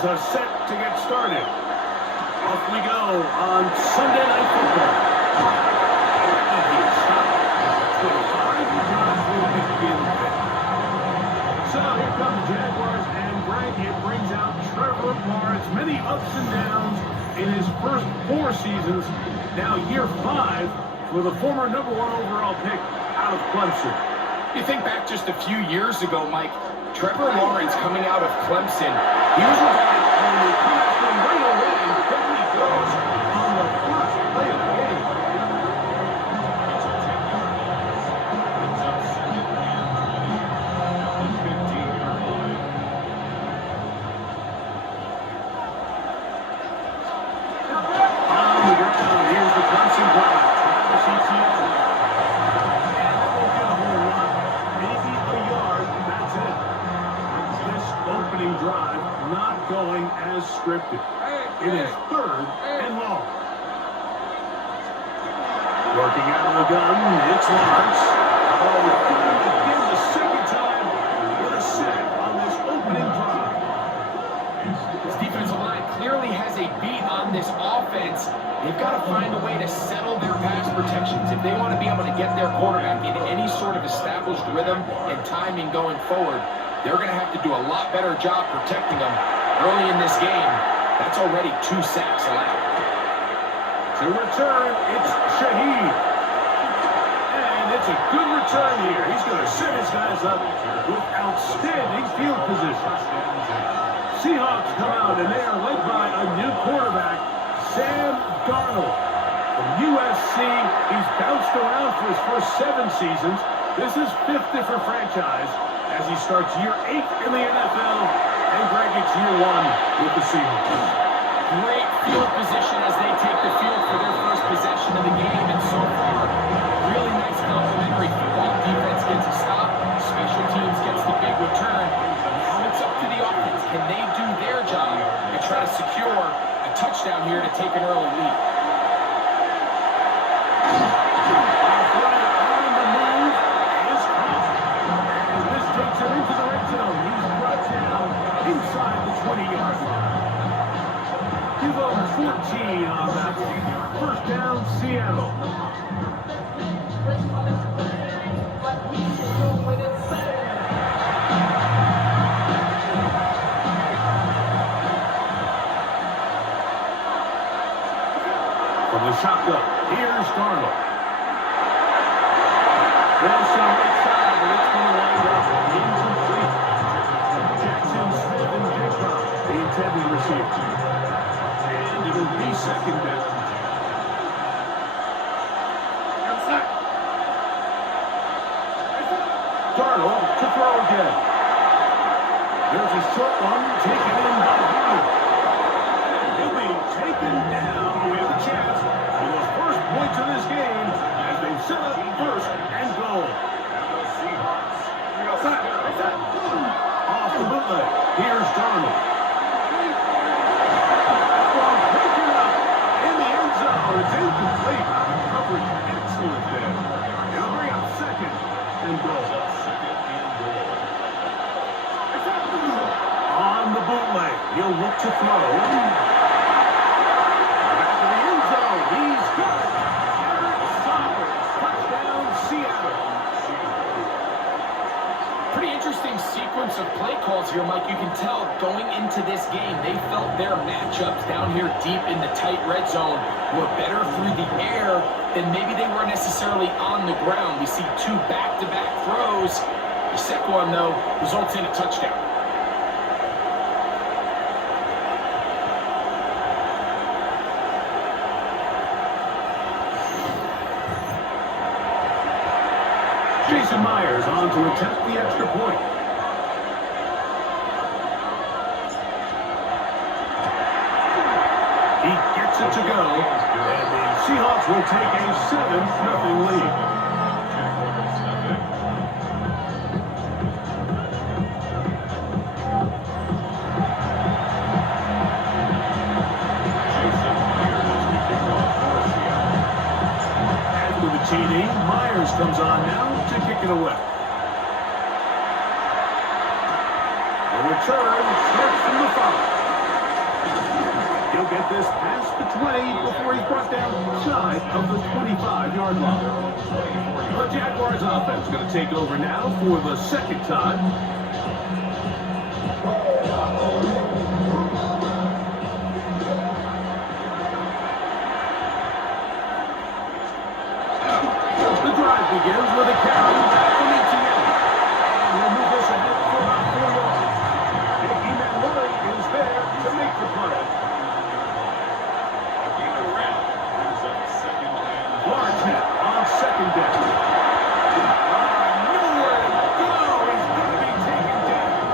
Jaguars are set to get started. Off we go on Sunday Night Football. And he's stopped. 25 yards will begin there. So here come the Jaguars, and Greg, it brings out Trevor Lawrence. Many ups and downs in his first 4 seasons. Now year 5 for the former #1 overall pick out of Clemson. You think back just a few years ago, Mike, Trevor Lawrence coming out of Clemson, he was regarded only from right away, and then he goes on the first play of the game. On the ground, here's the Clemson drive. Travis Etienne. And that won't get a whole lot. Maybe a yard, that's it. This opening drive not going as scripted. It is 3rd and long. Working out of the gun, it's Lawrence. Oh, again the second time with a sack on this opening drive. This defensive line clearly has a beat on this offense. They've got to find a way to settle their pass protections. If they want to be able to get their quarterback in any sort of established rhythm and timing going forward, they're going to have to do a lot better job protecting them early in this game. That's already 2 sacks allowed. To return, it's Shaheed. And it's a good return here. He's going to set his guys up with outstanding field position. Seahawks come out, and they are led by a new quarterback, Sam Darnold. From USC, he's bounced around for his first 7 seasons. This is 5th different franchise as he starts year 8 in the NFL. And Greg, it's year 1 with the Seahawks. Great field position as they take the field for their first possession of the game, and so far, really nice complimentary football. Defense gets a stop, special teams gets the big return. Now it's up to the offense. Can they do their job and try to secure a touchdown here to take an early lead? On the move is Cobb. And this takes him into the red zone. He's brought down inside the 20-yard line. Give up 14 on that one. First down, Seattle. From the shotgun, here's Darnold. There's some right side, but it's going to wind up incomplete. Jackson, Smith, and Jacob, the intended receiver. And it'll be second down. Darnold to throw again. There's a short one taken in by Brown. He'll be taken down with a chance for the first points of this game as they set up first and goal. Off the bootleg. Here's Darnold. Breaking up in the end zone. It's incomplete. Coverage excellent there. It'll bring up second and goal. On the bootleg, he'll look to throw. Back to the end zone. He's got it. Eric Saunders. Touchdown, Seattle. Pretty interesting sequence of play calls here, Mike. You can tell going into this game, they felt their matchups down here deep in the tight red zone were better through the air than maybe they were necessarily on the ground. We see 2 back-to-back throws. The second one, though, results in a touchdown. Jason Myers on to attempt the extra point. He gets it to go, and the Seahawks will take a 7-0 lead. After the TD, Myers comes on now to kick it away. The return starts from the 5. get this past the 20 before he's brought down shy of the 25-yard line. The Jaguars offense going to take over now for the second time. The drive begins with a carry back from ETN. And we'll move this ahead for about 4 yards. Is there to make the play. Large hit on second down. Nowhere to go. He's going to be taken down.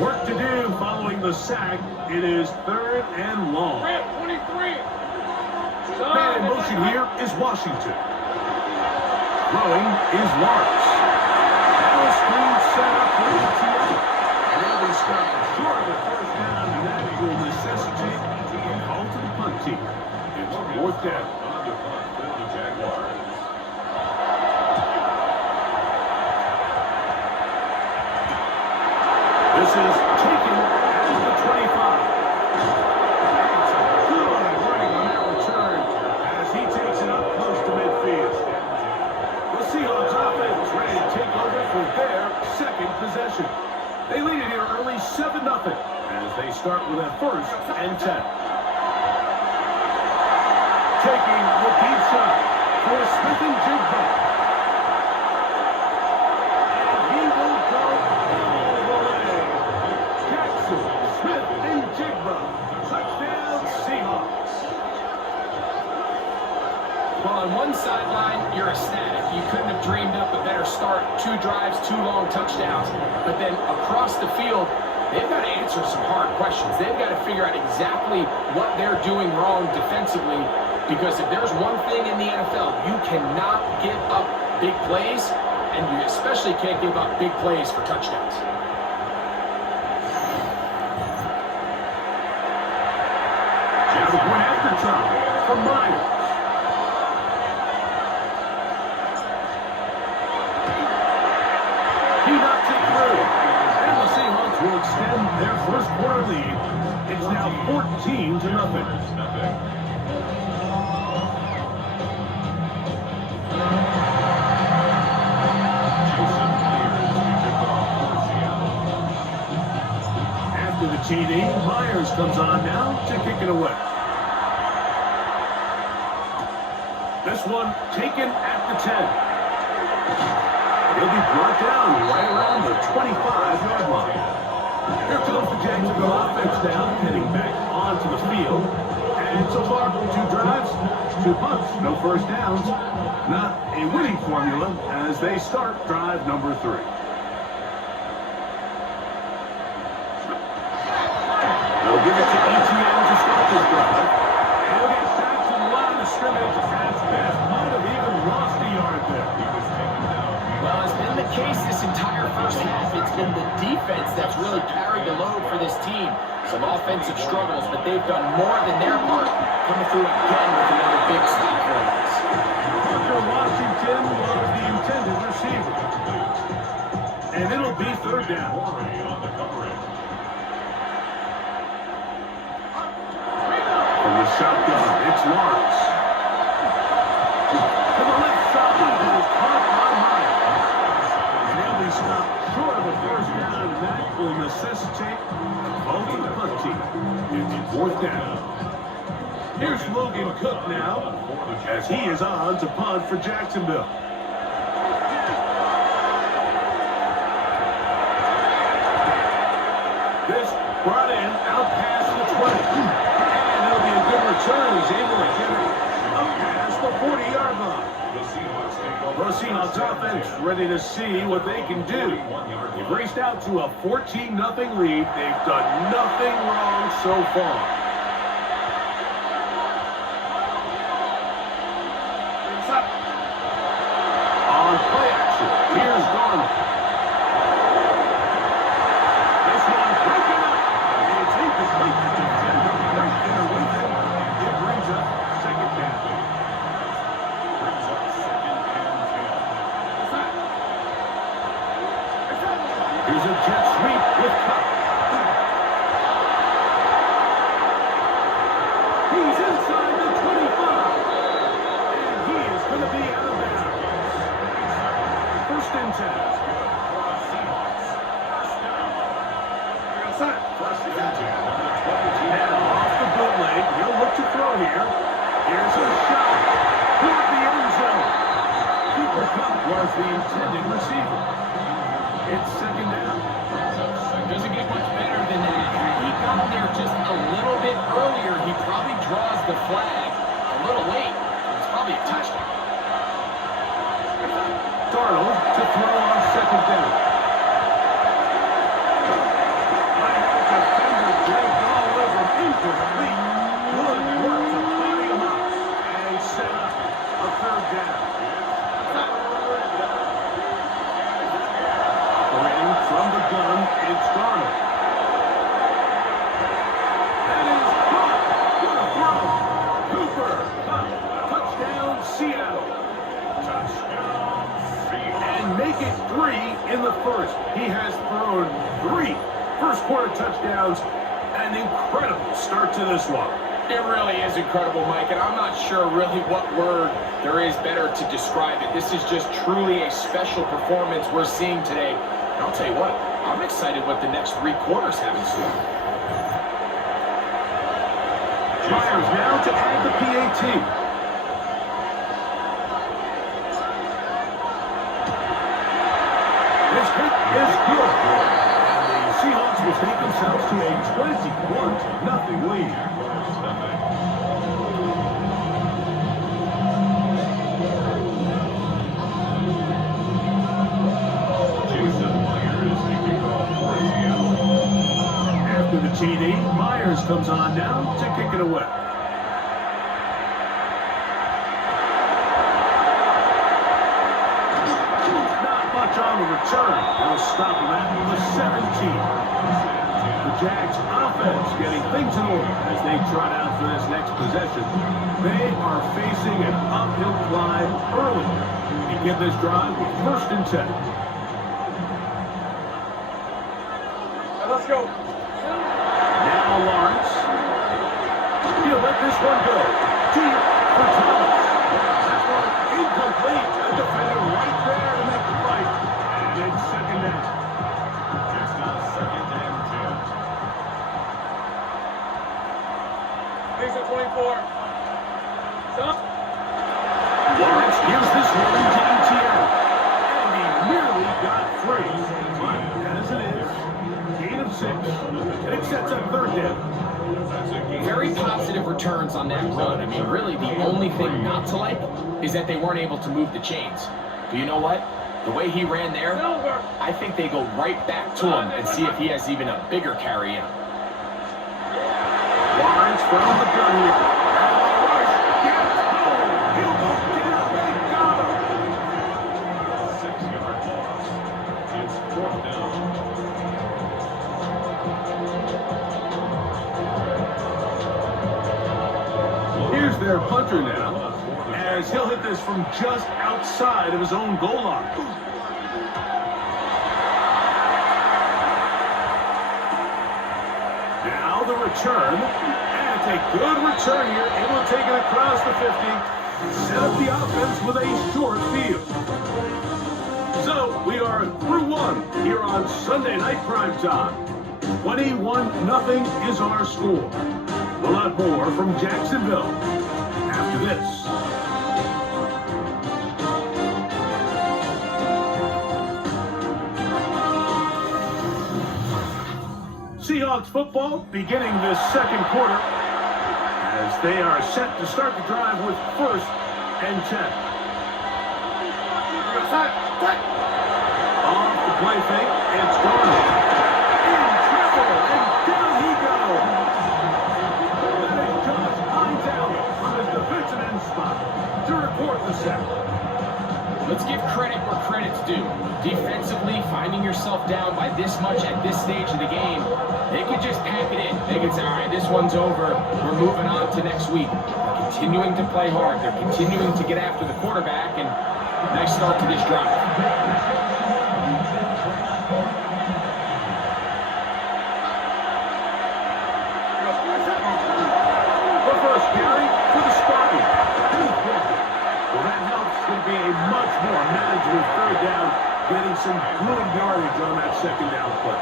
Work to do following the sack. It is 3rd and long. 23. Man in motion here is Washington. Throwing is Lawrence. Now a screen set up for ETN. And they'll be stopped short of the first down, and that will necessitate a call to the punt team. It's 4th down. The Jaguars. This is taken at the 25. It's a good running on that return as he takes it up close to midfield. The Seahawks offense ready to take over for their second possession. They lead it here early 7-0 as they start with a 1st and 10. Taking the deep shot for Smith and Jigba. And he will go all the way. Jackson, Smith, and Jigba. Touchdown, Seahawks. Well, on one sideline, you're ecstatic. You couldn't have dreamed up a better start. 2 drives, 2 long touchdowns. But then across the field, they've got to answer some hard questions. They've got to figure out exactly what they're doing wrong defensively. Because if there's one thing in the NFL, you cannot give up big plays, and you especially can't give up big plays for touchdowns. Now the point after time from Myers. He knocks it through. And the Seahawks will extend their first quarter lead. It's now 14-0. After the TD, Myers comes on now to kick it away. This one taken at the 10. He'll be brought down right around the 25-yard line. Here comes the Jacksonville offense now, heading back onto the field. And so far, 2 drives, 2 punts, no first downs. Not a winning formula as they start drive number 3. They'll give it to ETN to start this drive. And he'll get back to the line of scrimmage as Beth might have even lost a yard there. Well, it's been the case this entire first half. It's been the defense that's really carried the load for this team. Some offensive struggles, but they've done more than their part, coming through again with another big stop for us. Washington was the intended receiver. And it'll be 3rd down. From the shotgun, it's Lawrence. To the left side, it is caught by Myers. And they'll be stopped short of a first down, and that will necessitate a call to the punt team. It's 4th down. Here's Logan Cook now, as he is on to punt for Jacksonville. This brought in out past the 20. And it'll be a good return. He's able to get it up past the 40-yard line. The Seahawks offense ready to see what they can do. They've raced out to a 14-0 lead. They've done nothing wrong so far. On play action, here's Garner. This one breaking up. It's incomplete. The defender right there with it. It brings up 2nd down. Now off the bootleg, he'll look to throw here. Here's a shot toward the end zone. Cooper Kupp was the intended receiver. It's second down. Doesn't get much better than that. Had he gotten there just a little bit earlier, he probably draws the flag a little late. It's probably a touchdown. Darnold to throw on second down. Defender dragged all over incomplete. Good work to body him up and set up a third down. Operating from the gun, it's Darnold. That is caught. What a throw. Cooper Kupp. Touchdown, Seattle. And make it 3 in the first. He has thrown 3 first quarter touchdowns. An incredible start to this one. It really is incredible, Mike, and I'm not sure really what word there is better to describe it. This is just truly a special performance we're seeing today. And I'll tell you what, I'm excited what the next 3 quarters have in store. Myers now to add the PAT. This hit is good. And the Seahawks will take themselves to a 21-0 lead. After the TD, Myers comes on now to kick it away. On the return, they'll stop him at the 17. The Jags offense getting things in order as they trot out for this next possession. They are facing an uphill climb early to get this drive with 1st and 10. Let's go. Now Lawrence. He'll let this one go. Deep for Thomas. That one incomplete. A defender right there to make the fight. And it's second down. Just on second down, Jim. Things at 24. Stop. Lawrence gives this one to ETN. And he nearly got free. But as it is, gain of 6. And it sets up third down. Very positive returns on that run. I mean, really, the only thing not to like is that they weren't able to move the chains. But you know what? The way he ran there, I think they go right back to him and see if he has even a bigger carry in him. Lawrence from the gun here. Rush gets home. He'll go down. They got him. 6-yard loss. It's 4th down. Here's their punter now, as he'll hit this from just outside of his own goal line. Now the return, and it's a good return here, able to take it across the 50, set up the offense with a short field. So we are through 1 here on Sunday Night Primetime. 21-0 is our score. We'll have more from Jacksonville after this. Seahawks football beginning this second quarter as they are set to start the drive with 1st and 10. Off the play fake, it's Darnold. In trouble, and down he goes. That is Josh Hines from his defensive end spot to report the sack. Let's give credit where credit's due. Defensively, finding yourself down by this much at this stage of the game, they could just pack it in. They could say, all right, this one's over. We're moving on to next week. They're continuing to play hard. They're continuing to get after the quarterback, and nice start to this drive. The first carry for the Spartans. Well, that helps to be a much more manageable third down, getting some good yardage on that second down play.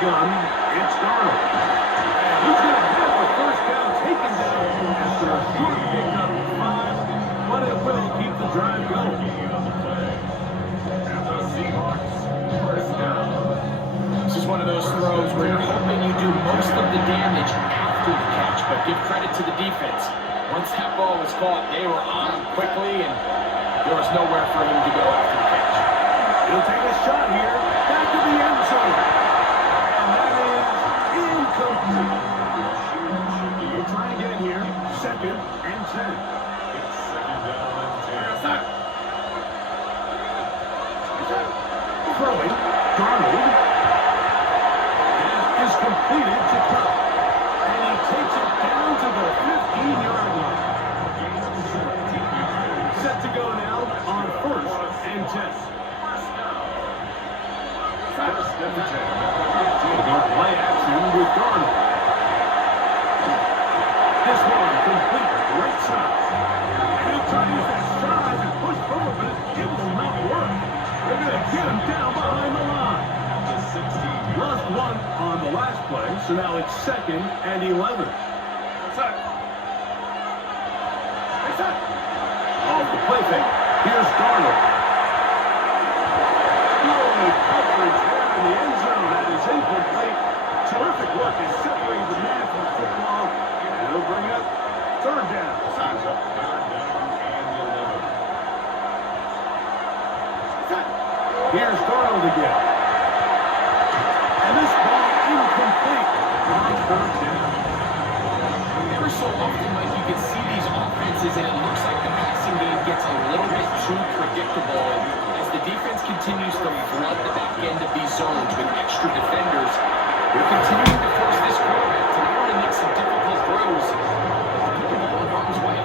gun. It's Darnold. And he's going to have the first down taken down after a short pickup of 5, but it will keep the drive going. And the Seahawks first down. This is one of those throws where you're hoping you do most of the damage after the catch, but give credit to the defense. Once that ball was caught, they were on him quickly, and there was nowhere for him to go after the catch. He'll take a shot here, back to the end zone. And that is incomplete. We'll try again here, 2nd and 10. It's 2nd down and 10. Throwing, Darnold. Is completed to Cup. And he takes it down to the 15-yard line. Set to go now on 1st and 10. We'll go play action with Darnold. This one complete, right side. And he'll try to use that size and push forward, but it will not work. They're going to get him down behind the line. Lost 1 on the last play, so now it's 2nd and 11. Off the play fake. Here's Darnold. Good coverage there in the end zone. That is incomplete. Terrific work is separating the man from the football. And it'll bring up 3rd down. Here's Darnold again. And this ball incomplete. On 3rd down. Every so often, Mike, you can see these offenses, and it looks like the passing game gets a little bit too predictable. And as the defense continues to flood the back end of these zones with extra defenders, they're continuing to force this quarterback to not only make some difficult throws, but put the ball in harm's way.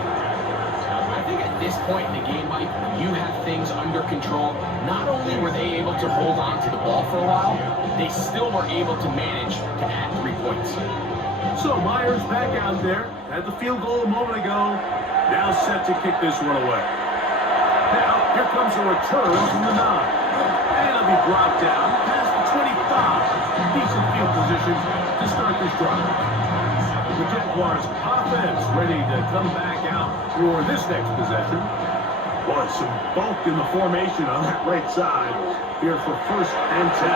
I think at this point in the game, Mike, you have things under control. Not only were they able to hold on to the ball for a while, they still were able to manage to add 3 points. So Myers back out there. Had the field goal a moment ago. Now set to kick this one away. Now, here comes a return from the 9. And it'll be brought down past the 25. Decent field position to start this drive. The Jaguars offense ready to come back out for this next possession. Boy, some bulk in the formation on that right side here for 1st and 10.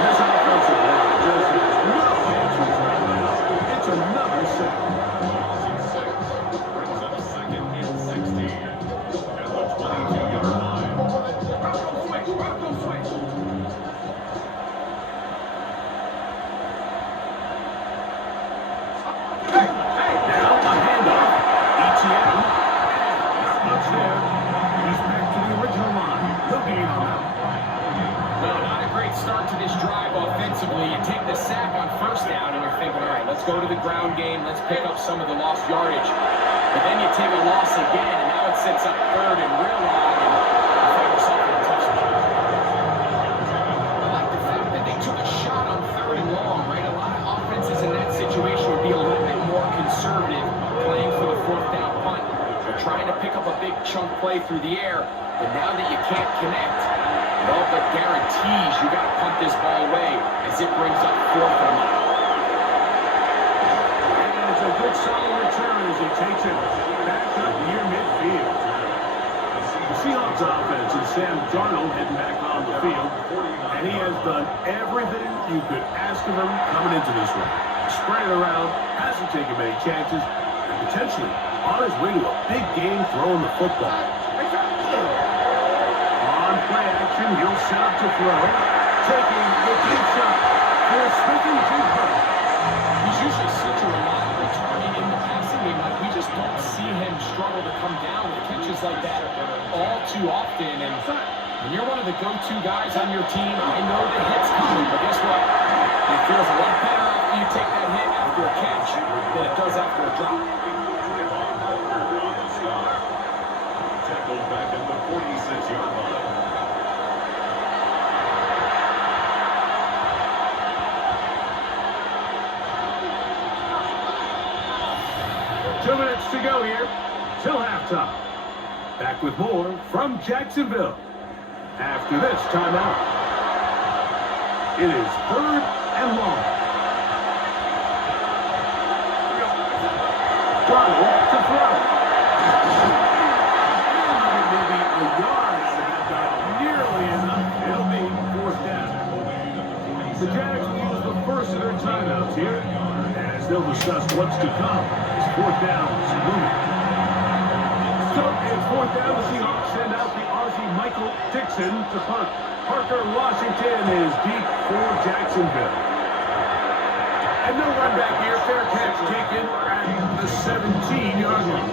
This offensive line just has no answers right now. It's another sack. Brings up 2nd and 16. At the 22-yard line. Rocco switch. Now a handoff. ETN. Not much there. He's back to the original line. No gain on that. Well, not a great start to this drive offensively. You take the sack on 1st down, and you're thinking, all right, let's go to the ground game. Let's pick up some of the lost yardage. But then you take a loss again, and now it sets up 3rd and real long, and you find yourself in a tough spot. I like the fact that they took a shot on 3rd and long, right? A lot of offenses in that situation would be a little bit more conservative playing for the 4th down punt. They're trying to pick up a big chunk play through the air, but now that you can't connect, it all but guarantees you got to punt this ball away as it brings up 4th and long. And it's a good solid return as he takes it back up near midfield. The Seahawks offense and Sam Darnold heading back on the field, and he has done everything you could ask of him coming into this one. Spread it around, hasn't taken many chances, and potentially on his way to a big game throwing the football. On play action, he'll set up to throw, taking the big shot for Smith-N-Jigba. He's usually such a reliable target in the passing game. Like, we just don't see him struggle to come down with catches like that all too often. And when you're one of the go-to guys on your team, I know the hit's coming, but guess what? It feels a lot better after you take that hit after a catch than it does after a drop. Tackled back at the 46-yard line. Two minutes to go here till halftime. Back with more from Jacksonville after this timeout. It is 3rd and long. Donald to throw. Maybe a yard out of that, not nearly enough. It'll be 4th down. The Jags will use the first of their timeouts here, as they'll discuss what's to come. It's 4th down. So it's 4th down. The Seahawks send out the Aussie Michael Dixon to punt. Parker Washington is deep for Jacksonville. And no run back here. Fair catch taken at the 17-yard line.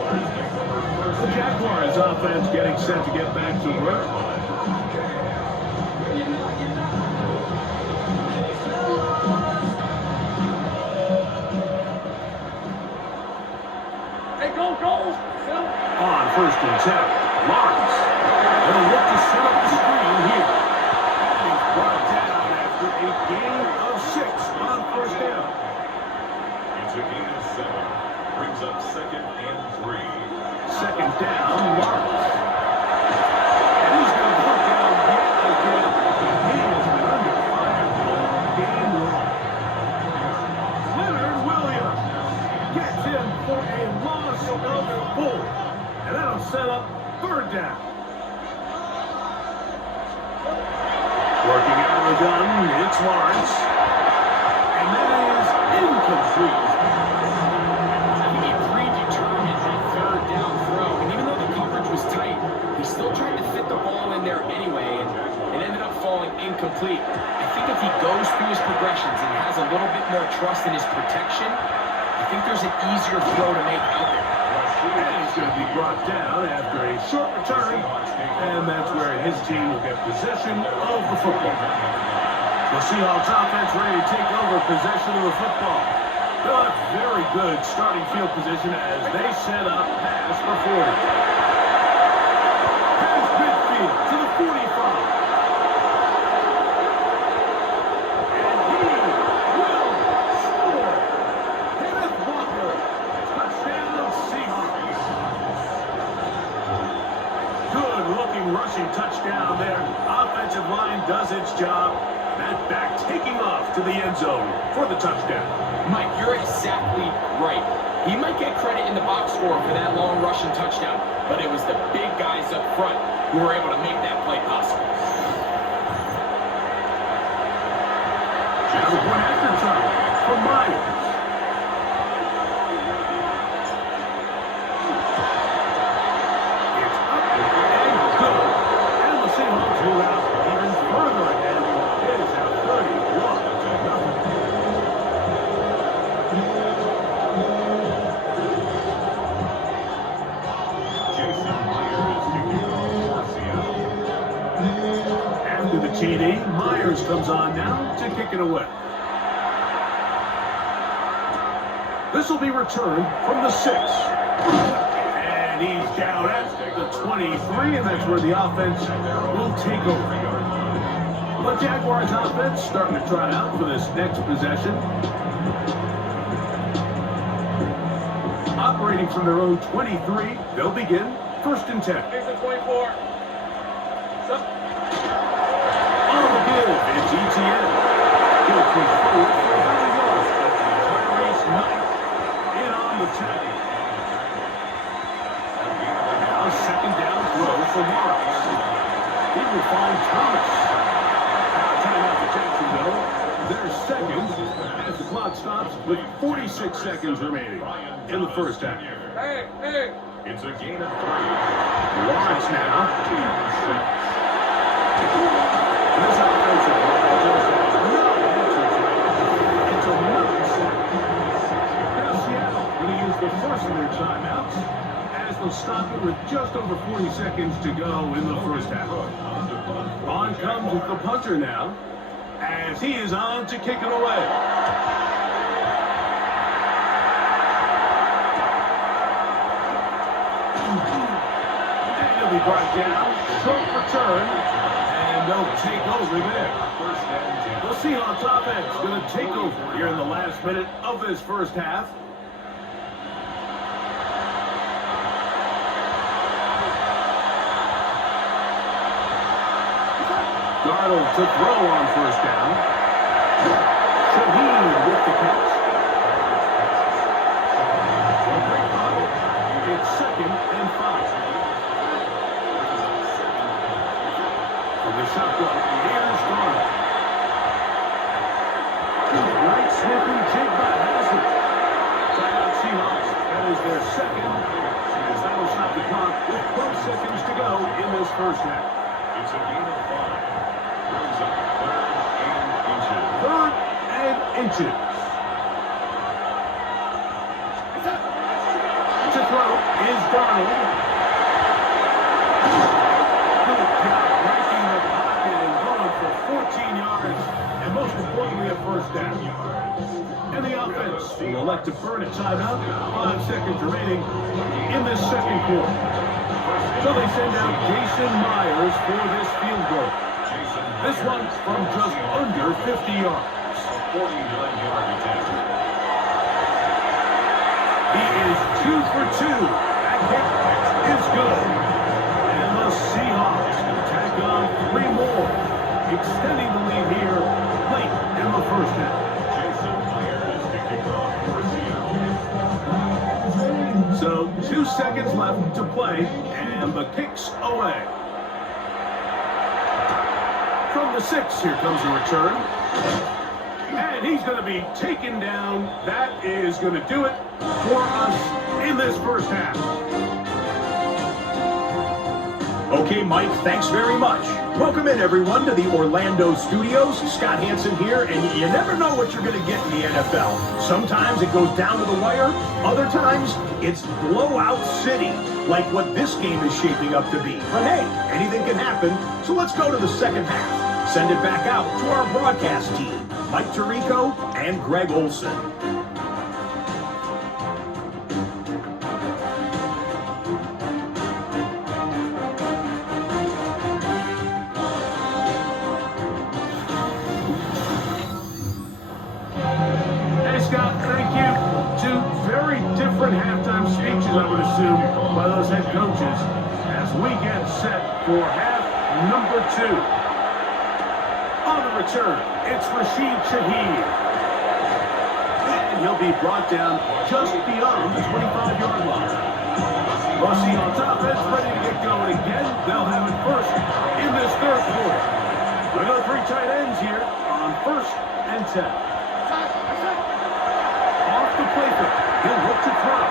The Jaguars offense getting set to get back to work. Hey, go! On 1st and 10, Lawrence. They'll look to set up the screen here. And he's brought down after a gain of 6 on 1st down. It's a gain of 7. Brings up 2nd and 3. 2nd down, Lawrence. And he's going to put down yet again. He has been under fire all game long. Leonard Williams gets him for a loss of 4. And that'll set up 3rd down. Working out of the gun, it's Lawrence. And that is incomplete. He predetermined that 3rd down throw, and even though the coverage was tight, he still tried to fit the ball in there anyway, and it ended up falling incomplete. I think if he goes through his progressions and has a little bit more trust in his protection, I think there's an easier throw to make out there. And he's going to be brought down after a short return, and that's where his team will get possession of the football. The Seahawks offense ready to take over possession of the football. They'll have very good starting field position as they set up pass for 40. Pass midfield to the 45. And he will score. Kenneth Walker, touchdown Seahawks. Good-looking rushing touchdown there. Offensive line does its job. That back taking off to the end zone for the touchdown. Mike, you're exactly right. He might get credit in the box score for that long rushing touchdown, but it was the big guys up front who were able to make that play possible. Just a point after time for Myers. It's up and good. And the Seahawks move out even further ahead. It is now 31-0. After the TD, Myers comes on now to kick it away. This will be returned from the 6. And he's down at the 23, and that's where the offense will take over. The Jaguars offense starting to try out for this next possession. Operating from their own 23, they'll begin 1st and 10. Here's the 24. On the give, it's ETN. He'll push forward for about a yard. Tyrese Knight in on the tackle. Now 2nd down throw for Morris. He will find Thomas. Timeout for Jacksonville. Their 2nd as the clock stops with 46 seconds remaining in the 1st half. Hey! It's a gain of 3. Lawrence now. This offensive line just has no answers until another sack. Now Seattle going to use the first of their timeouts as they'll stop it with just over 40 seconds to go in the 1st half. On comes the punter now as he is on to kick it away. And he'll be brought down. Short return. And they'll take over there. The Seahawks offense going to take over here in the last minute of this 1st half. Darnold to throw on 1st down. with 12 seconds to go in this first half. It's a gain of 5. Brings up 3rd and inches. 3rd and inches. To throw is Darnold. Good job breaking the pocket and going for 14 yards, and most importantly, a first down. And the offense will elect to burn a timeout. 5 seconds remaining in this second quarter. So they send out Jason Myers for this field goal. This one from just under 50 yards. 49-yard attempt. He is 2 for 2. That kick is good. And the Seahawks can tack on 3 more, extending the lead here late in the first half. Jason Myers to kick off for Seattle. So 2 seconds left to play, and the kick's away. From the 6, here comes a return. And he's going to be taken down. That is going to do it for us in this first half. Okay, Mike, thanks very much. Welcome in, everyone, to the Orlando studios. Scott Hansen here, and you never know what you're going to get in the NFL. Sometimes it goes down to the wire. Other times, it's blowout city, like what this game is shaping up to be. But hey, anything can happen, so let's go to the second half. Send it back out to our broadcast team, Mike Tirico and Greg Olson. Hey, Scott, thank you. 2 very different halftime speeches, I would assume, by those head coaches as we get set for half number 2. On the return, it's Rashid Shaheed. And he'll be brought down just beyond the 25-yard line. The Seahawks offense ready to get going again. They'll have it first in this third quarter. We've got 3 tight ends here on 1st and 10. Off the playbook, he'll look to throw.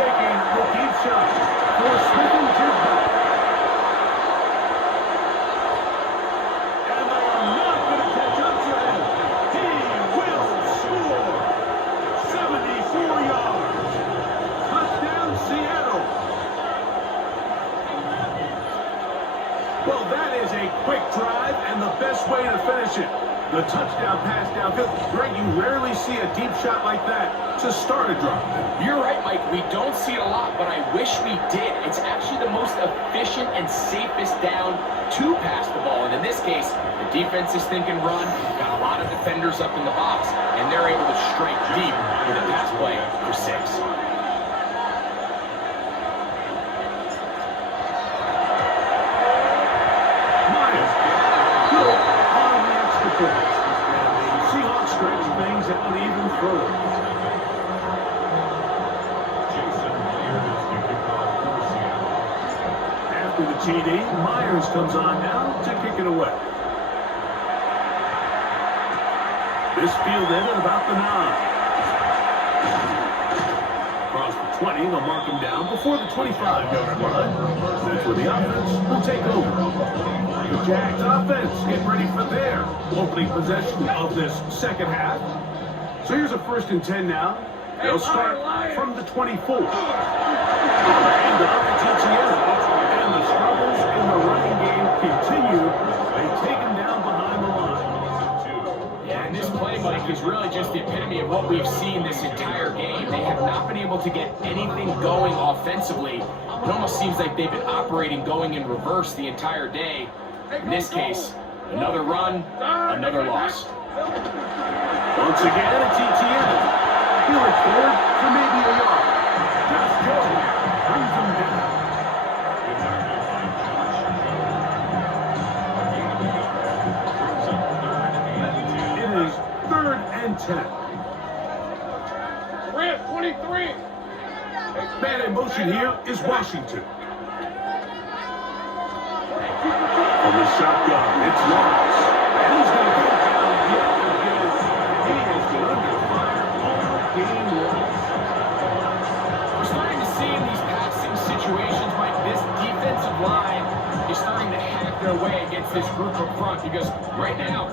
Taking the deep shot for Smith and Jigba. And they are not going to catch up to him. He will score. 74 yards. Touchdown, Seattle. Well, that is a quick drive and the best way to finish it. The touchdown pass downfield. Greg, you rarely see a deep shot like that to start a drive. You're right, Mike. We don't see it a lot, but I wish we did. It's actually the most efficient and safest down to pass the ball. And in this case, the defense is thinking run, got a lot of defenders up in the box, and they're able to strike deep with a pass play for 6. Myers, good on the extra point. And the Seahawks stretch things out even further. Jason Myers to kick off for Seattle. After the TD, Myers comes on now to kick it away. This field in at about the 9. Across the 20, they'll mark him down before the 25-yard line. That's where the offense will take over. The Jags offense get ready for their opening possession of this second half. So here's a 1st and 10 now. They'll start from the 24. And off the TTN. And the struggles in the running game continue. They take him down behind the line. Yeah, and this play, Mike, is really just the epitome of what we've seen this entire game. They have not been able to get anything going offensively. It almost seems like they've been operating going in reverse the entire day. In this case, another run, another loss. Once again, a TTN. He'll look forward for maybe a yard. Josh Jordan brings him down. It is 3rd and 10. Grant, 23. Man in motion here is Washington. From the shotgun, it's Lawrence. And he's going to go down yet again. He has been under fire all game long. We're starting to see in these passing situations, Mike, this their way against this group up front, because right now,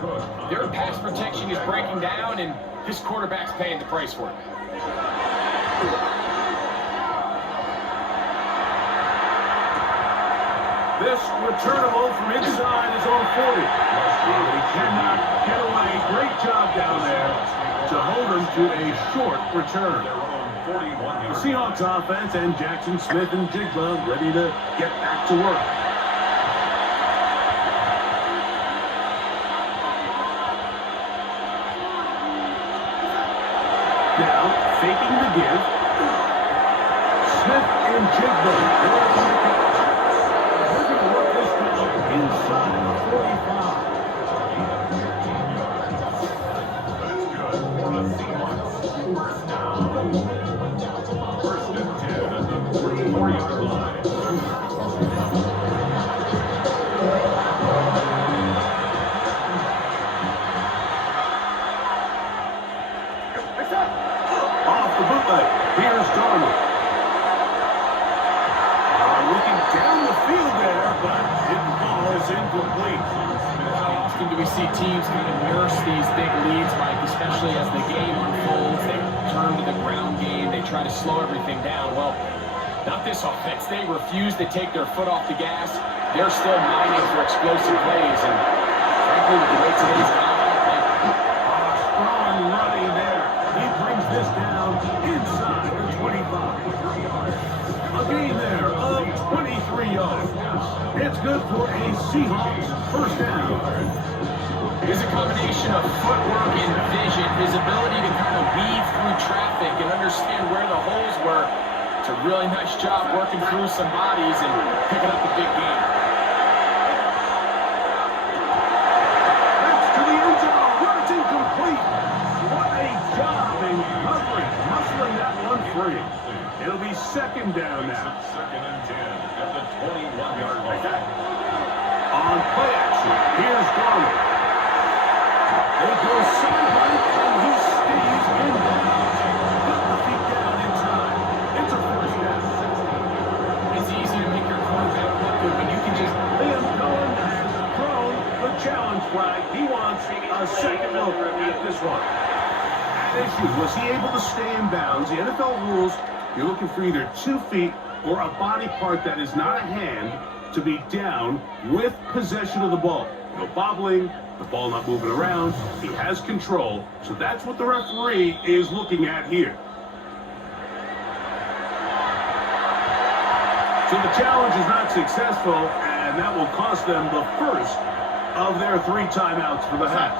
their pass protection is breaking down, and this quarterback's paying the price for it. This returnable from inside is on 40. He cannot get away. Great job down there to hold him to a short return. The Seahawks offense and Jackson Smith and Jigba ready to get back to work. Now, faking the give. Smith and Jigba. They're going to work this down inside the 45. That's good for the Seahawks. First down. First and 10 at the 34-yard line. Off the bootleg. Here's Darnold. Looking down the field there, but it falls incomplete. How often do we see teams kind of nurse these big leads, Mike, especially as the game unfolds? They turn to the ground game. They try to slow everything down. Well, not this offense. They refuse to take their foot off the gas. They're still mining for explosive plays. And frankly, with the way today's gone, Strong running there. He brings this down inside the 25. A gain there of 23 yards. It's good for a Seahawks first down. There's a combination of footwork and vision, his ability to kind of weave through traffic and understand where the holes were. It's a really nice job working through some bodies and picking up the big game. That's to the end zone. But it's incomplete. What a job in covering, muscling that one free. It'll be second down now. Second and 10 at the 21-yard line. On play action, here's Darnold. They go sideline, and he stays in bounds. Put the feet down in time. It's a first down. It's easy to make your quarterback look good when you can just... Liam Cohen has thrown the challenge flag. He wants a second look at this one. At issue, was he able to stay in bounds? The NFL rules, you're looking for either 2 feet or a body part that is not a hand to be down with possession of the ball. No bobbling, the ball not moving around. He has control. So that's what the referee is looking at here. So the challenge is not successful, and that will cost them the first of their 3 timeouts for the half.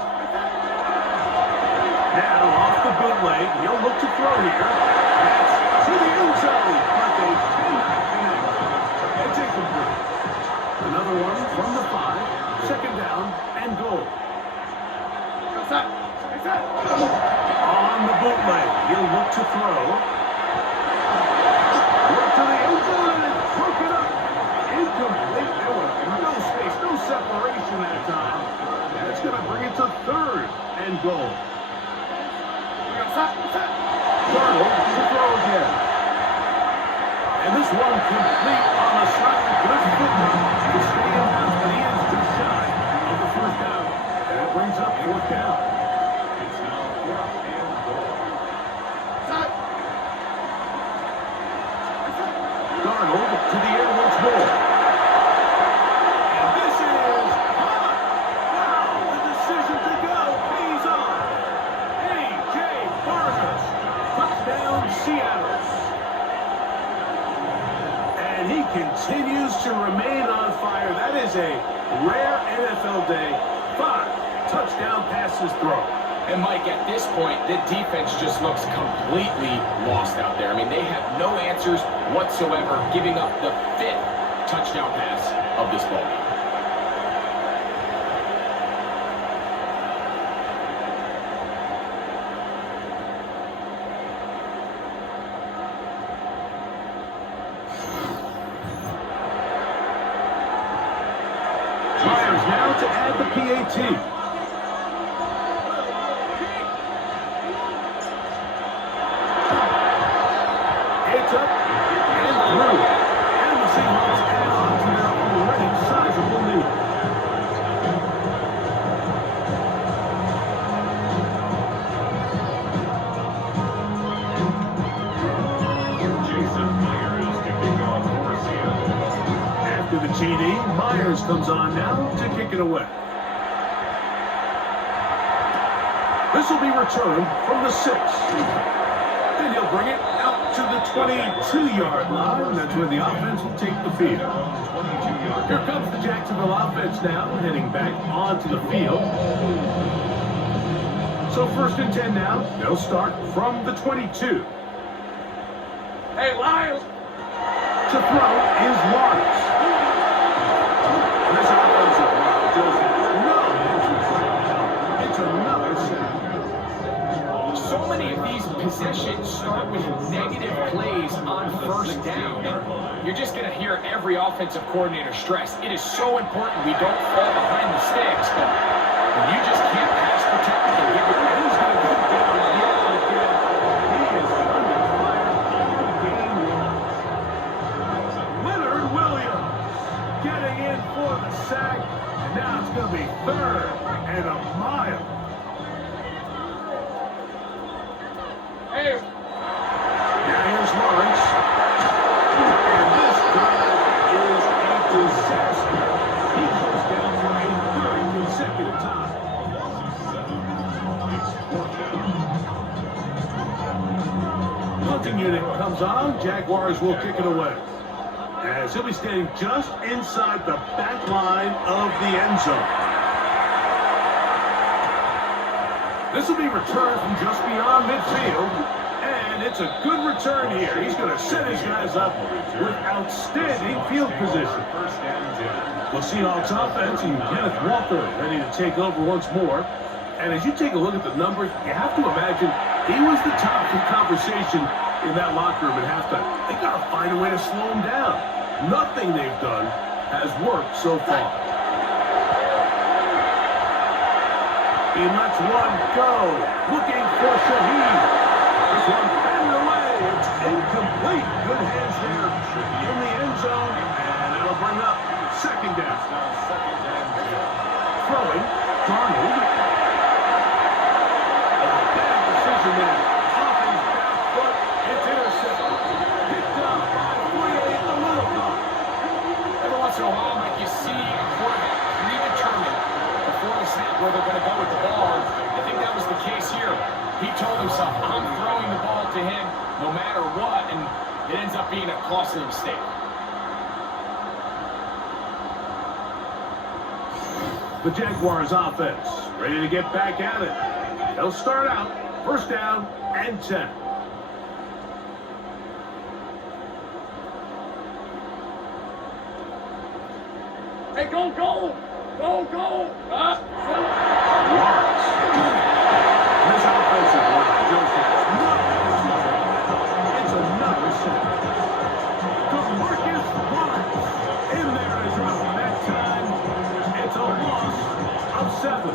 Now off the bootleg, he'll look to throw here. That's to the end zone, but they cannot connect. It's incomplete. Another one from the 5, second down and goal. On the bootleg, he'll look to throw. Look to the end zone and broken up. Incomplete. There was no space, no separation that time. That's going to bring it to third and goal. Darnold to throw again. And this one complete on a slightly good football to stay in bounds, but he is just shy of the first down. And it brings up fourth down. It's now fourth and goal. Darnold to the air once more. And this is hot. Wow, the decision to go pays off. A.J. Vargas, touchdown Seattle. And he continues to remain on fire. That is a rare NFL day. 5 touchdown passes thrown. And Mike, at this point, the defense just looks completely lost out there. I mean, they have no answers whatsoever, giving up the 5th touchdown pass of this ball game. Myers now to add the PAT. It's up and through. And the Seahawks add on to their already sizable lead. After the TD, Myers comes on now to kick it away. This will be returned from the 6. And he'll bring it out to the 22-yard line. That's where the offense will take the field. Here comes the Jacksonville offense now, heading back onto the field. So 1st and 10 now. They'll start from the 22. Hey, Lyles. To throw is Lawrence. And this offensive line just no entry. It's another sack. So many of these possessions start with negative plays on 1st down. You're just going to hear every offensive coordinator stress. It is so important we don't fall behind the sticks, but when you just can't pass protect and give it. He's going to get down yet again. He is under fire all game long. Leonard Williams getting in for the sack, and now it's going to be 3rd and a mile. Hey. Now here's Lawrence. And this drive is a disaster. He goes down for a 3rd consecutive time. Punting unit comes on. Jaguars will kick it away. As he'll be standing just inside the back line of the end zone. This will be returned from just beyond midfield, and it's a good return here. He's going to set his guys up with outstanding field position. The Seahawks offense and Kenneth Walker ready to take over once more. And as you take a look at the numbers, you have to imagine he was the top of the conversation in that locker room at halftime. They got to find a way to slow him down. Nothing they've done has worked so far. He lets one go, looking for Shaheed. This one batted away. It's incomplete. Good hands there in the end zone, and it'll bring up 2nd down. Throwing, Darnold. A bad decision there. Off his back foot. It's intercepted. Picked up by 48 the little guy. Every once in a while, Mike, you see a quarterback predetermined before the snap where they're going to go with the ball. I think that was the case here. He told himself, I'm throwing the ball to him no matter what, and it ends up being a costly mistake. The Jaguars offense ready to get back at it. They'll start out 1st down and 10. Hey, go, go. Go, go. Lawrence. This offensive line just has no answer. It's another sack. DeMarcus Lawrence in there to drop him that time. It's a loss of 7.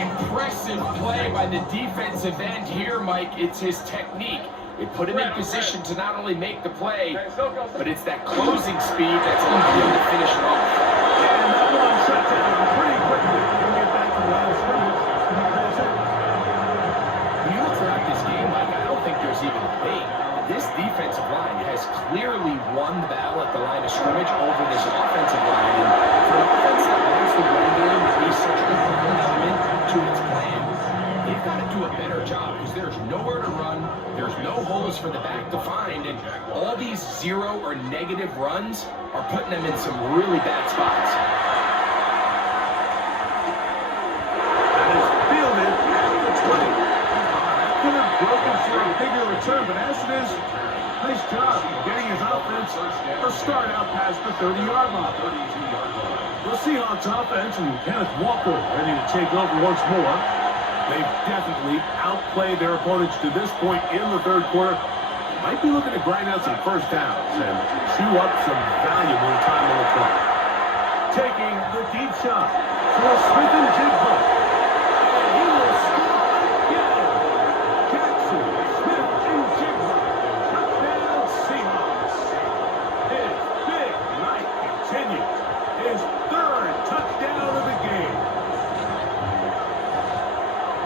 Impressive play by the defensive end here, Mike. It's his technique. It put him in position to not only make the play, but it's that closing speed that's allowed him to finish it off. And that one shut down pretty quickly. He'll get back to the line of scrimmage. That's it. When you look throughout this game, Mike, I don't think there's even a debate. This defensive line has clearly won the battle at the line of scrimmage over this offensive line. And for an offense that wants the run game to be such a critical element to its plan, they've got to do a better job because there's nowhere to run, there's no holes for the back to find, and all these 0 or negative runs are putting them in some really bad spots. That is fielded at the 20. That could have broken for a bigger return, but as it is, nice job getting his offense a start out past the 30-yard line. The Seahawks offense and Kenneth Walker ready to take over once more. They've definitely outplayed their opponents to this point in the 3rd quarter. Might be looking to grind out some 1st downs and chew up some valuable time on the clock. Taking the deep shot for Smith and Jigba. And he will score again. Jackson, Smith, and Jigba. Touchdown Seahawks. His big night continues. His 3rd touchdown of the game.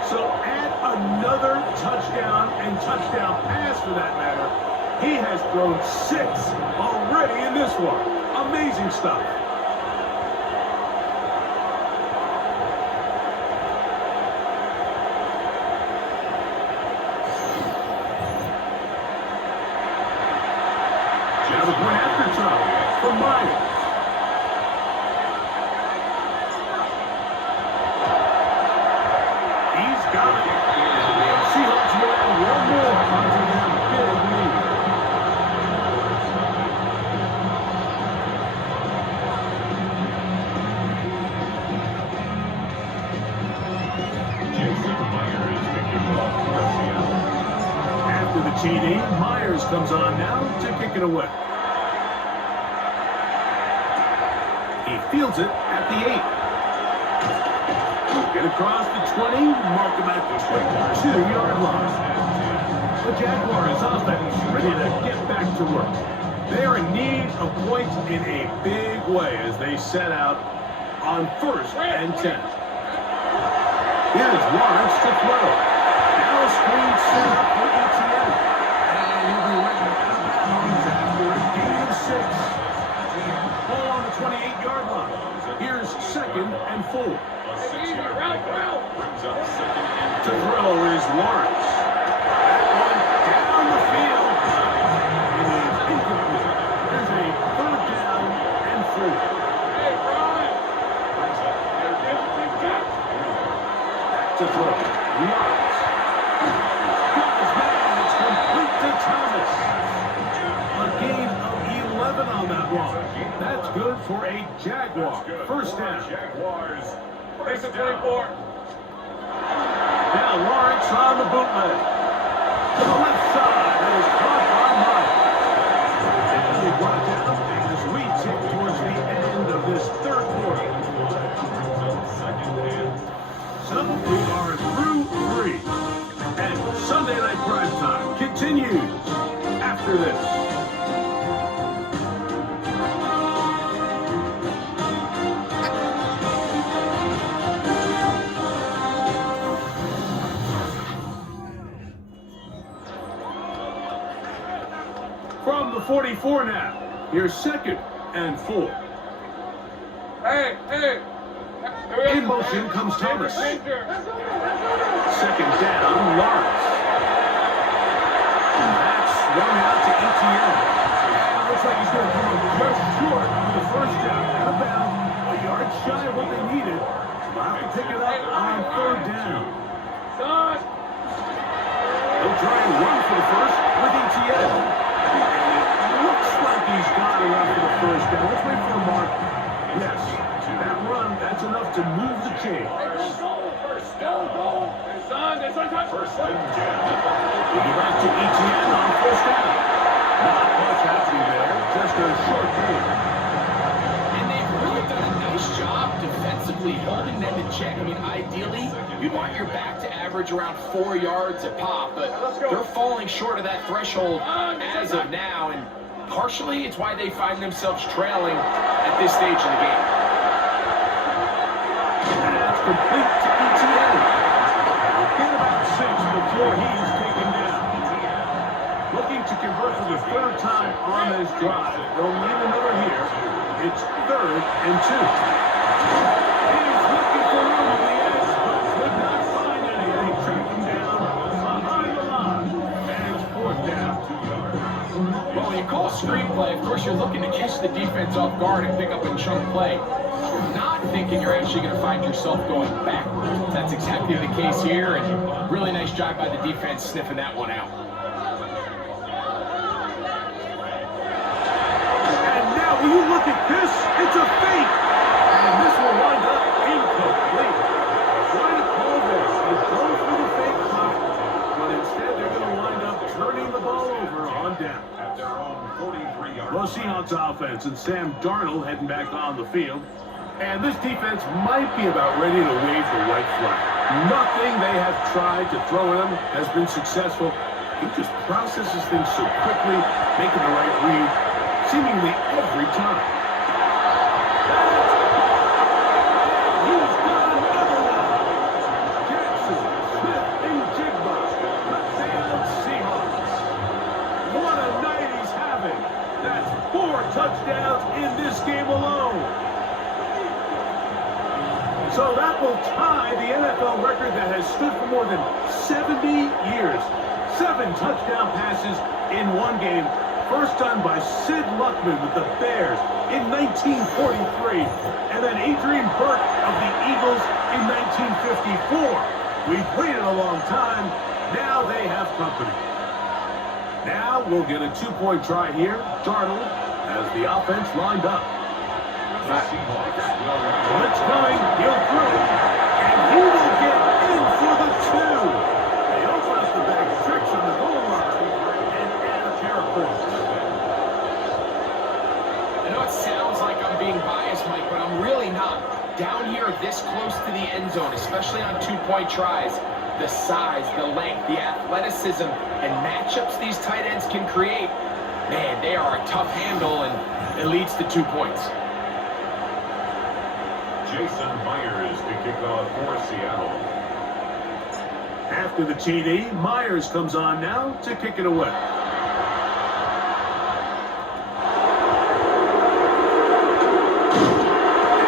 So add another touchdown and touchdown pass for that matter. He has thrown 6 already in this one. Amazing stuff. Now the point after time for Myers. He's got it. And the Seahawks will add one more onto their big lead. After the TD, Myers comes on now to kick it away. He fields it at the 8. Get across the 20, mark him at the 22-yard line. The Jaguars offense ready to get back to work. They are in need of points in a big way as they set out on 1st and 10. Here's Lawrence to throw. Now a screen set up for ETN. And he'll be written out of bounds after a gain of 6. Ball on the 28-yard line. Here's 2nd and 4. To throw is Lawrence. That one down the field. It is incomplete. There's a 3rd down and 4. Hey, Brian! Back to throw. Lawrence. Got his man. It's complete to Thomas. A gain of 11 on that one. That's good for a Jaguar. 1st down. Jaguars. Take the 24. Now Lawrence on the bootleg. To the left side. That is caught by Mike. And they brought it down as we tick towards the end of this 3rd quarter. So we are through 3. And Sunday Night Prime Time continues after this. From the 44 now, here's 2nd and 4. Hey! In motion comes Thomas. Danger. 2nd down, Lawrence. That's swung out to ETN. And looks like he's going to come up just short for the 1st down. Out of bounds, a yard shy of what they needed. They'll have to pick it up on 3rd down. Son! They'll try and run for the 1st with ETN. Looks like he's got enough for the 1st down. Let's wait for a mark. Yes, that run, that's enough to move the chain. Go! Hey, son, there's one touch. 1st and 10. We'll be back to ETN on 1st down. Not much happening there, just a short game. And they've really done a nice job defensively holding them in check. I mean, ideally, you'd want your back to average around 4 yards a pop, but they're falling short of that threshold as of now, and partially it's why they find themselves trailing at this stage in the game. That's complete to ETN. Get about 6 before he's taken down. Looking to convert for the 3rd time on this drive. They'll need another here. It's 3rd and 2. He's looking for room on the edge, but could not find anything. Track him down behind the line. And it's 4th down. Well, when you call screenplay, of course you're looking to catch the defense off guard and pick up a chunk play. You're not thinking you're actually going to find yourself going backwards. That's exactly the case here, and really nice job by the defense sniffing that one out. And now, will you look at this? It's a fake. And this will wind up incomplete. Trying to call this. They go for the fake punt, but instead they're going to wind up turning the ball over on down. At their own 43-yard Well, Seahawks offense and Sam Darnold heading back on the field. And this defense might be about ready to wave the white flag. Nothing they have tried to throw at him has been successful. He just processes things so quickly, making the right read, seemingly every time. He's got another one. Jackson, Smith, and Jigba. Touchdown, Seahawks. What a night he's having. That's 4 touchdowns in this So that will tie the NFL record that has stood for more than 70 years. 7 touchdown passes in one game. First done by Sid Luckman with the Bears in 1943. And then Adrian Burke of the Eagles in 1954. We've waited a long time. Now they have company. Now we'll get a 2-point try here. Darnold has the offense lined up. Blitz coming. He'll throw it. And he will get in for the 2. They also have the bag of tricks on the goal line and add a pair of points. I know it sounds like I'm being biased, Mike, but I'm really not. Down here this close to the end zone, especially on 2-point tries, the size, the length, the athleticism, and matchups these tight ends can create, man, they are a tough handle, and it leads to 2 points. Jason Myers to kick off for Seattle. After the TD, Myers comes on now to kick it away. And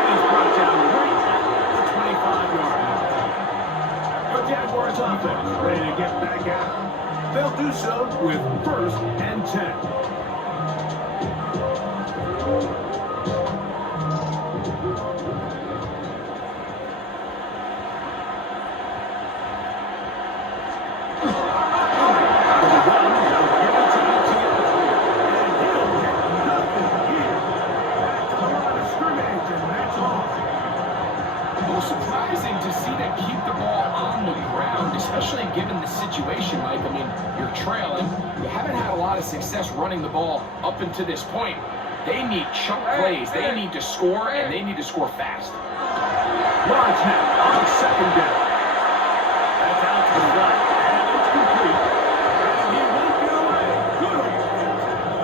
he's brought down right at the 25-yard line. The Jaguars offense ready to get back out. They'll do so with 1st and 10. Surprising to see them keep the ball on the ground, especially given the situation, Mike. I mean, you're trailing. You haven't had a lot of success running the ball up until this point. They need chunk plays. They need to score, and they need to score fast. Large snap on 2nd down. That's out to the right, and it's complete. And he won't get away. Good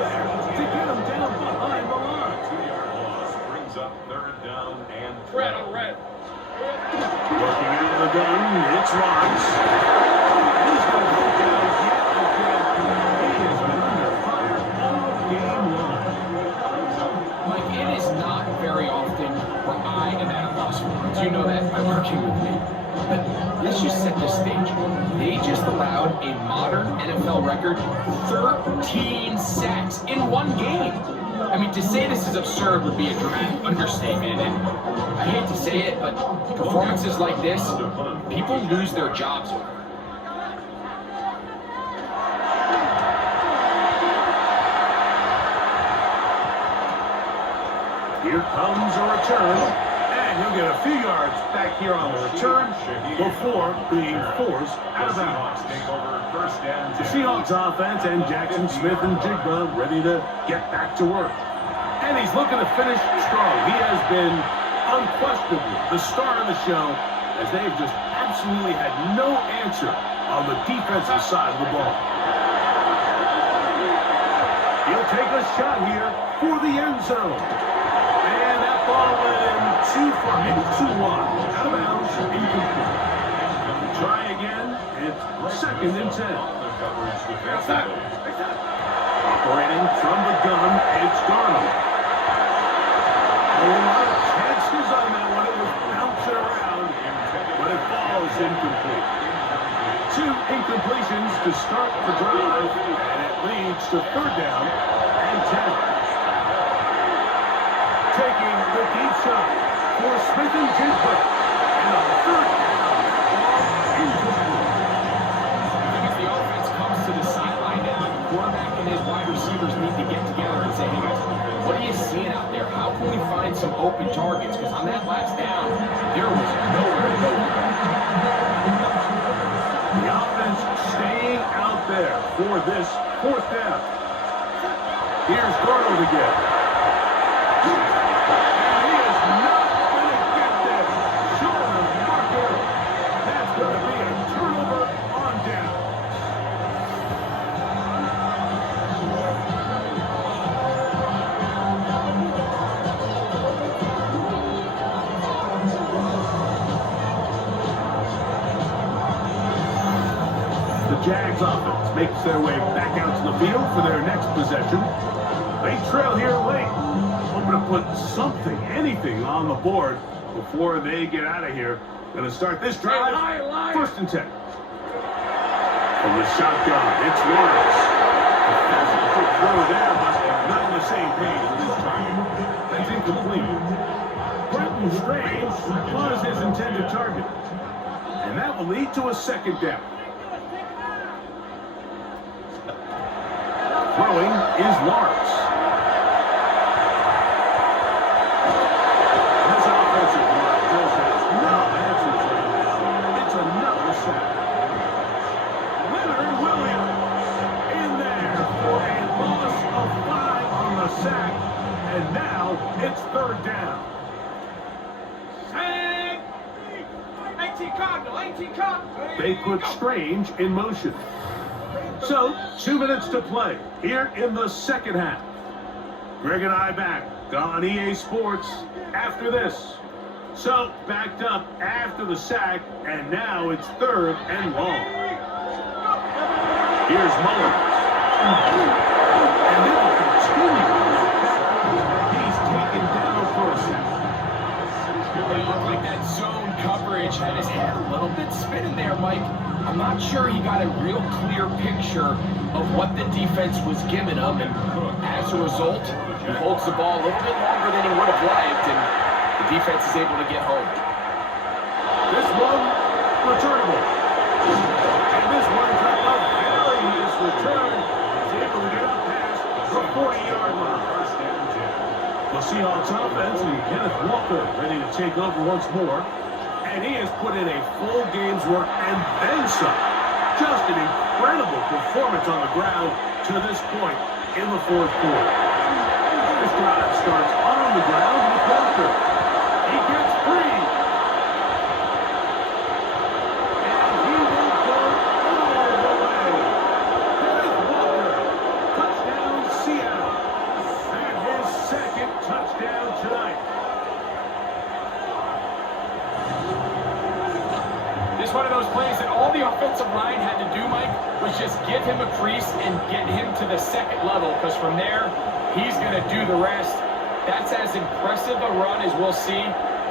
there to get him down behind the line. 2-yard loss brings up 3rd down and Red on red. Looking into the gun, it's Lawrence. He's going to go down yet again. He has been under fire all game long. Mike, it is not very often where I am at a loss for words. You know that by working with me. But let's just set the stage. They just allowed a modern NFL record 13 sacks in one game. I mean, to say this is absurd would be a dramatic understatement, and I hate to say it, but performances like this, people lose their jobs over. Here comes a return, and he'll get a few yards back here on the return before being forced out of bounds. The Seahawks offense and Jackson Smith and Jigba ready to get back to work. And he's looking to finish strong. He has been unquestionably the star of the show, as they've just absolutely had no answer on the defensive side of the ball. He'll take a shot here for the end zone. And that ball went in too far, maybe too wide. Out of bounds, incomplete. Try again. It's 2nd and 10. Operating from the gun, it's Darnold. A lot of chances on that one. It was bouncing around, but it falls incomplete. 2 incompletions to start the drive, and it leads to 3rd down and 10. Taking the deep shot for Smith and Jigba. And a 3rd down, ball incomplete. I think as the offense comes to the sideline now, the quarterback and his wide receivers need to get together and say, hey guys, what are you seeing out there? How can we find some open targets? Because on that last down, there was nowhere to go. The offense staying out there for this 4th down. Here's Darnold again. And he is not going to get there. Short of Marker. That's going to be a turnover on down. The Jags offense makes their way back out to the field for their next possession. They trail here late, hoping to put something, anything on the board. before they get out of here. Going to start this drive. First and 10. From the shotgun, it's Lawrence. That's a quick throw there, but not on the same page this time. That's incomplete. Brenton Strange was his intended target. And that will lead to a second down. Throwing is Lawrence. This offensive line just has no answers right now. It's another sack. Leonard Williams in there for a loss of 5 on the sack. And now it's third down. Sack! 18 Cardinal, 18 Cardinal. They put Strange in motion. So, 2 minutes to play here in the second half. Greg and I back on EA Sports after this. So, backed up after the sack, and now it's third and long. Here's Mullins. And they will continue. He's taken down for a sack. It looked like that zone coverage had his head a little bit spinning there, Mike. I'm not sure he got a real clear picture of what the defense was giving him, and as a result, he holds the ball a little bit longer than he would have liked, and the defense is able to get home. This one, returnable. And this one cut up various return. Is able to get up past the 40-yard line. The Seahawks offense and Kenneth Walker ready to take over once more. And he has put in a full game's work and then some. Just an incredible performance on the ground to this point in the fourth quarter. This drive starts on the ground with Walker. He gets free. And he will go all the way. Kenneth Walker, touchdown Seattle. And his second touchdown tonight. This is one of those plays that all the offensive line had to do, Mike, was just give him a crease and get him to the second level, because from there, he's going to do the rest. That's as impressive a run as we'll see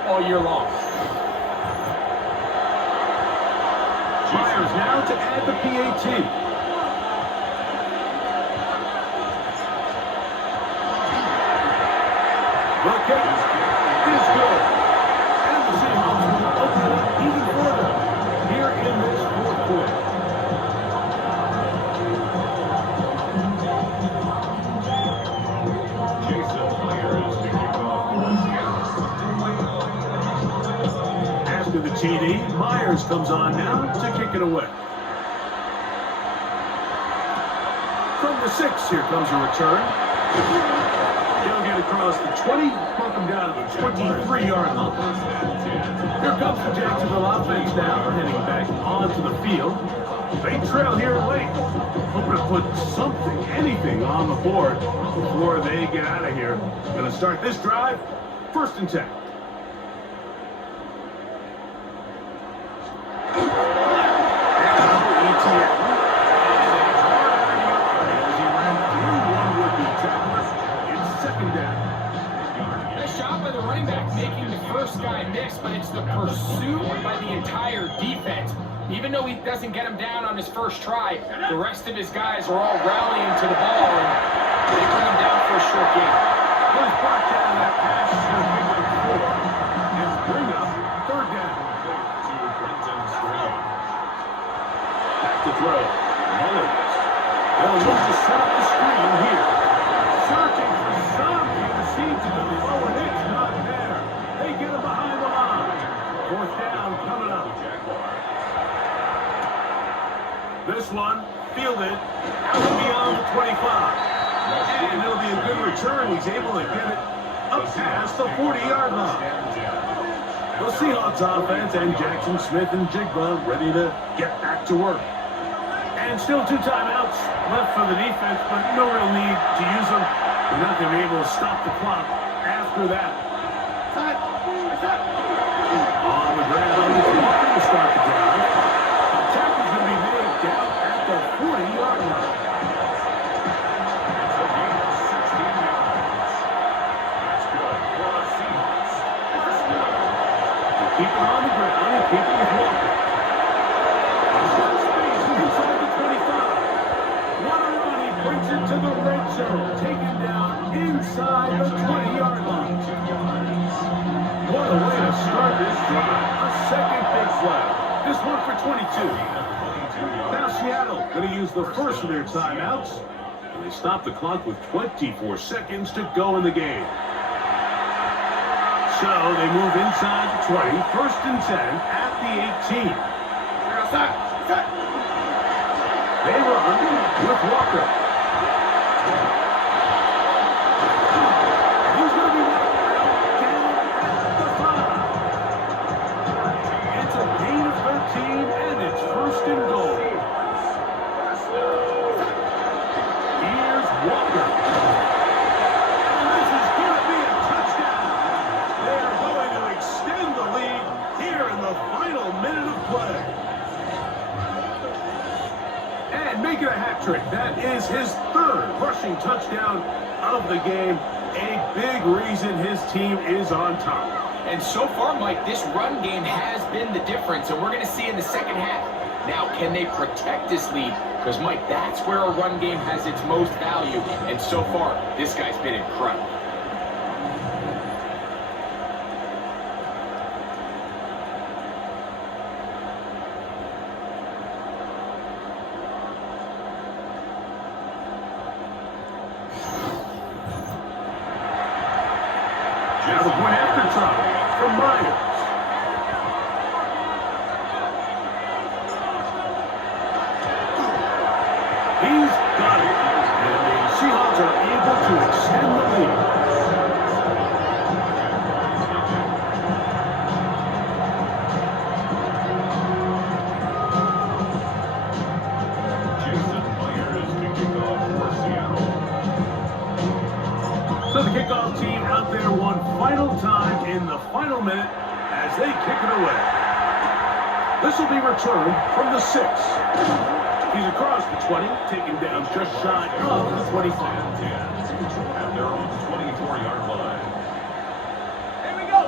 all year long. Myers now to add the PAT. The kick is good. And the Seahawks will open it up even further here in this fourth quarter. Jason Myers to kick off for Seattle. After the TD, Myers comes on now to kick it away. From the 6, here comes a return. He'll get across the 20, pump him down to the 23-yard line. Here comes the Jacksonville offense now, heading back onto the field. They trail here late, hoping to put something, anything on the board before they get out of here. Going to start this drive, first and 10. But it's the pursuit by the entire defense. Even though he doesn't get him down on his first try, the rest of his guys are all rallying to the ball, and they bring him down for a short game. Goes back down, that pass is going to pick up 4 and bring up third down. Back to throw. Mullins. They'll look to set up the screen here. Searching for something that seems to be forward. It's not there. They get him behind the line. Fourth down coming up. This one fielded out beyond the 25. And it'll be a good return. He's able to get it up past the 40-yard line. The Seahawks offense and Jackson Smith and Jigba ready to get back to work. And still 2 timeouts left for the defense, but no real need to use them. They're not going to be able to stop the clock after that. On the ground, to start the drive. The tackle's going to be made down at the 40-yard line. It's a gain of 16 yards. That's good for the Seahawks. First down. Keep it on the ground and keep it with Walker. He's got space inside the 25. What a run. He brings it to the red zone. Taken down inside the 20-yard line. What a way to start this drive. A second big play. This one for 22. Now Seattle going to use the first of their timeouts. And they stop the clock with 24 seconds to go in the game. So they move inside the 20, first and 10 at the 18. They run with Walker. And he's going to be knocked down at the 5. It's a gain of 13, and it's first and goal. Here's Walker. And this is going to be a touchdown. They are going to extend the lead here in the final minute of play. And making a hat trick. That is his third rushing touchdown of the game. A big reason his team is on top. And so far, Mike, this run game has been the difference, and we're going to see in the second half. Now, can they protect this lead? Because, Mike, that's where a run game has its most value, and so far, this guy's been incredible. Now the point after try from Myers. He's got it. And the Seahawks are able to extend the lead. Jason Myers to kick off for Seattle. So the kickoff team out there one final time in the final minute as they kick it away. This will be returned from the 6. He's across the 20, taken down just shy of the 25. At their own 24-yard line. Here we go.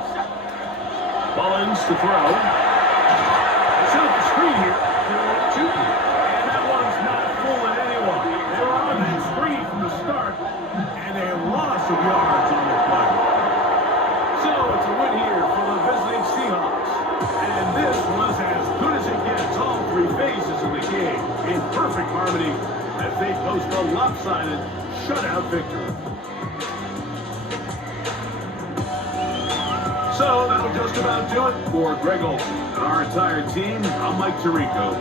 Mullins to throw. They set up the screen here for 2. And that one's not fooling anyone. They were on that screen from the start, and they have lots of yards on the play. So it's a win here for the visiting Seahawks. And this was as good as it gets, all 3 phases of the game in perfect harmony as they post a lopsided shutout victory. So that'll just about do it for Greg Olson and our entire team. I'm Mike Tirico.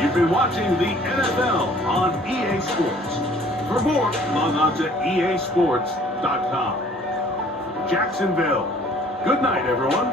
You've been watching the NFL on EA Sports. For more, log on to easports.com. Jacksonville. Good night, everyone.